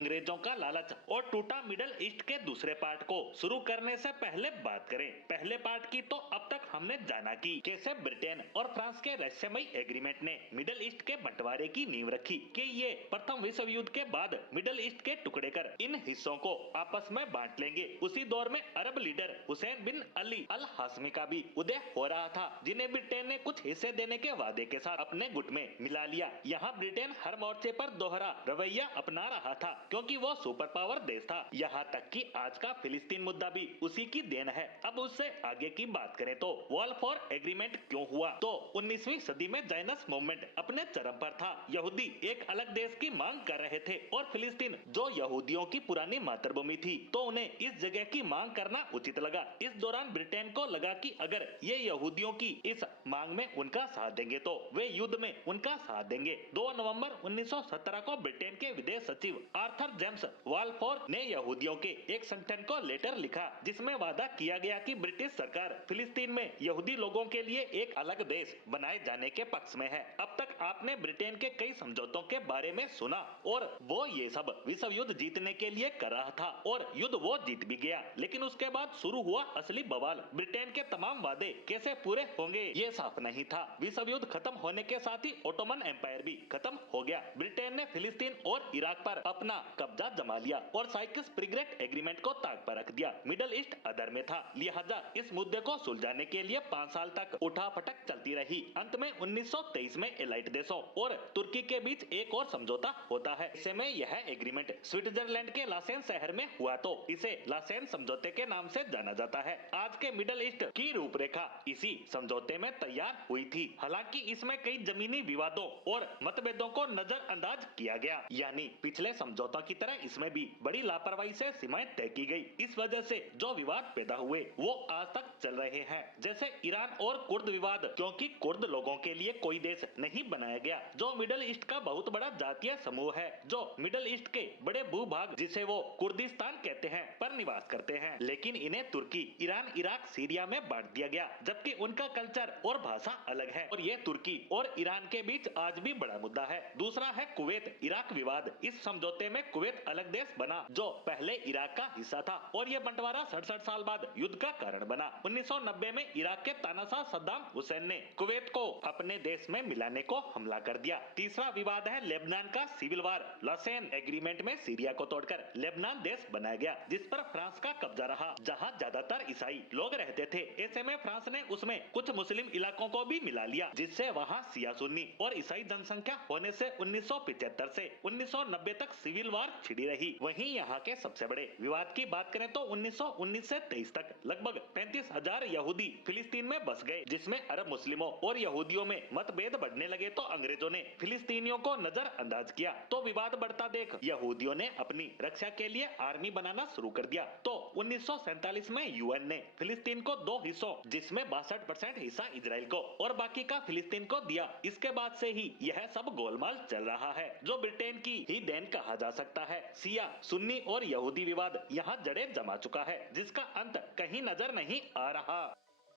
अंग्रेजों का लालच और टूटा मिडल ईस्ट के दूसरे पार्ट को शुरू करने से पहले बात करें पहले पार्ट की, तो अब तक हमने जाना कि कैसे ब्रिटेन और फ्रांस के रहस्यमयी एग्रीमेंट ने मिडल ईस्ट के बंटवारे की नींव रखी कि ये प्रथम विश्व युद्ध के बाद मिडल ईस्ट के टुकड़े कर इन हिस्सों को आपस में बांट लेंगे। उसी दौर में अरब लीडर हुसैन बिन अली अल हाशमी का भी उदय हो रहा था, जिन्हें ब्रिटेन ने कुछ हिस्से देने के वादे के साथ अपने गुट में मिला लिया। यहाँ ब्रिटेन हर मोर्चे पर दोहरा रवैया अपना रहा था, क्योंकि वो सुपर पावर देश था। यहाँ तक कि आज का फिलिस्तीन मुद्दा भी उसी की देन है। अब उससे आगे की बात करें तो वॉल फॉर एग्रीमेंट क्यों हुआ, तो 19वीं सदी में जायनस मूवमेंट अपने चरम पर था। यहूदी एक अलग देश की मांग कर रहे थे और फिलिस्तीन जो यहूदियों की पुरानी मातृभूमि थी, तो उन्हें इस जगह की मांग करना उचित लगा। इस दौरान ब्रिटेन को लगा कि अगर ये यहूदियों की इस मांग में उनका साथ देंगे तो वे युद्ध में उनका साथ देंगे। 2 नवंबर 1917 को ब्रिटेन के विदेश सचिव आर्थर जेम्स वालफोर ने यहूदियों के एक संगठन को लेटर लिखा, जिसमें वादा किया गया कि ब्रिटिश सरकार फिलिस्तीन में यहूदी लोगों के लिए एक अलग देश बनाए जाने के पक्ष में है। अब तक आपने ब्रिटेन के कई समझौतों के बारे में सुना और वो ये सब विश्व युद्ध जीतने के लिए कर रहा था और युद्ध वो जीत भी गया, लेकिन उसके बाद शुरू हुआ असली बवाल। ब्रिटेन के तमाम वादे कैसे पूरे होंगे ये साफ नहीं था। विश्व युद्ध खत्म होने के साथ ही ओटोमन एम्पायर भी खत्म हो गया। ब्रिटेन ने फिलिस्तीन और इराक पर अपना कब्जा जमा लिया और साइकिस प्रिग्रेट एग्रीमेंट को ताक पर रख दिया। मिडल ईस्ट अदर में था, लिहाजा इस मुद्दे को सुलझाने के लिए 5 साल तक उठापटक चलती रही। अंत में 1923 में एलाइट देशों और तुर्की के बीच एक और समझौता होता है। ऐसे में यह एग्रीमेंट स्विट्जरलैंड के लासेन शहर में हुआ, तो इसे लासेन समझौते के नाम से जाना जाता है। आज के मिडल ईस्ट की रूपरेखा इसी समझौते में तैयार हुई थी। हालांकि इसमें कई जमीनी विवादों और मतभेदों को नजरअंदाज किया गया, यानी पिछले समझौतों की तरह इसमें भी बड़ी लापरवाही से सीमाएं तय की गई। इस वजह से जो विवाद पैदा हुए वो आज तक चल रहे हैं, जैसे ईरान और कुर्द विवाद, क्योंकि कुर्द लोगों के लिए कोई देश नहीं बनाया गया, जो मिडल ईस्ट का बहुत बड़ा जातीय समूह है, जो मिडल ईस्ट के बड़े भूभाग जिसे वो कुर्दिस्तान कहते हैं पर निवास करते हैं, लेकिन इन्हें तुर्की, ईरान, इराक, सीरिया में बांट दिया गया, जबकि उनका कल्चर और भाषा अलग है और ये तुर्की और ईरान के बीच आज भी बड़ा मुद्दा है। दूसरा है कुवैत इराक विवाद। इस समझौते में कुवैत अलग देश बना जो पहले इराक का हिस्सा था और यह बंटवारा 67 साल बाद युद्ध का कारण बना। 1990 में इराक के तानाशाह सद्दाम हुसैन ने कुवैत को अपने देश में मिलाने को हमला कर दिया। तीसरा विवाद है लेबनान का सिविल वार। लासेन एग्रीमेंट में सीरिया को तोड़कर लेबनान देश बनाया गया, जिस पर फ्रांस का कब्जा रहा, जहां ज्यादातर ईसाई लोग रहते थे। ऐसे में फ्रांस ने उसमें कुछ मुस्लिम इलाकों को भी मिला लिया, जिससे वहां शिया सुन्नी और ईसाई जनसंख्या होने से 1975 से 1990 तक सिविल वार छिड़ी रही। वहीं यहाँ के सबसे बड़े विवाद की बात करें तो 1919 से 23 तक लगभग 35,000 यहूदी फिलिस्तीन में बस गए, जिसमें अरब मुस्लिमों और यहूदियों में मतभेद बढ़ने लगे तो अंग्रेजों ने फिलिस्तीनियों को नजरअंदाज किया। तो विवाद बढ़ता देख यहूदियों ने अपनी रक्षा के लिए आर्मी बनाना शुरू कर दिया। तो 1947 में यूएन ने फिलिस्तीन को 2 हिस्सों, जिसमें 62% हिस्सा इजराइल को और बाकी का फिलिस्तीन को दिया। इसके बाद से ही यह सब गोलमाल चल रहा है, जो ब्रिटेन की ही देन कहा जा सकता है। शिया सुन्नी और यहूदी विवाद यहाँ जड़ें जमा चुका है, जिसका अंत कहीं नजर नहीं आ रहा।